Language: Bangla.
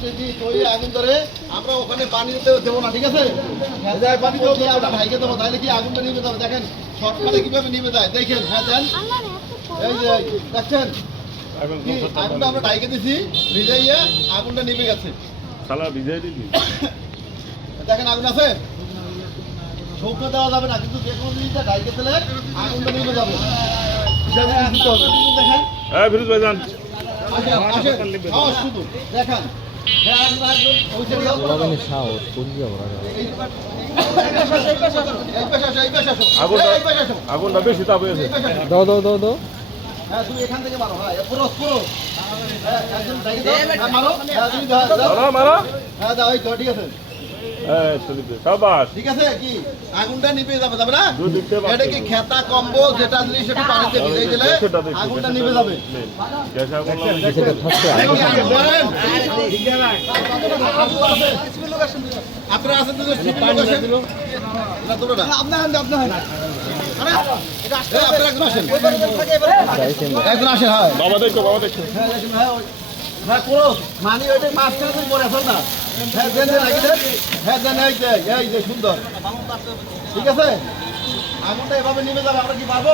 কেজি তৈরি আগুন ধরে আমরা ওখানে পানি দেবো না ঠিক আছে? পানি আমরা ঢাইকে দেবো তাহলে কি আগুনটা নিভে যাবে? দেখেন শর্টকাটে কীভাবে নিভে যায়? দেখেন হ্যাঁ দেন। এই যে দেখছেন? আগুনটা আমরা ঢাইকে দিছি ভিজাইয়া আগুনটা নিভে গেছে। সালা ভিজাই দিবি দেখেন আগুন আছে? শুকনো দেওয়া যাবে না কিন্তু যে কোনো জিনিসটা ঢাইকে দিলে আগুনটা নিভে যাবে। দেখেন। হ্যাঁ ফিরোজ ভাই যান। আসেন, আসেন। শুধু, দেখান। হ্যাঁ। আগুনটা বেশি তাপ হয়েছে। দাও দাও দাও দাও হ্যাঁ, তুমি এখান থেকে মারো, হ্যাঁ, পুরো, পুরো। হ্যাঁ, হ্যাঁ, মারো। হ্যাঁ, দাও। মারা হ্যাঁ, ঠিক আছে। ঠিক আছে কি? আগুনটা নিভে যাবে যাবে না? এটা কি খেতা কম্বো যেটা জিনিস একটু পানিতে ভিজাই দিলে আগুনটা নিভে যাবে। সেটা। আপনারা আছেন তো এই, আপনারা একজন আসেন। হ্যাঁ। বাবা দেখো বাবা দেখো। হ্যাঁ, হ্যাঁ, ওই- হ্যাঁ, করো। মানে ওইটা মাঝখানে তুমি পরে আসো না। হ্যাঁ, দেন, দেন, আগে দেন। হ্যাঁ, দেন, এই যে, এই যে, সুন্দর। ঠিক আছে আগুনটা এভাবে নেমে যাবে আমরা কি পারব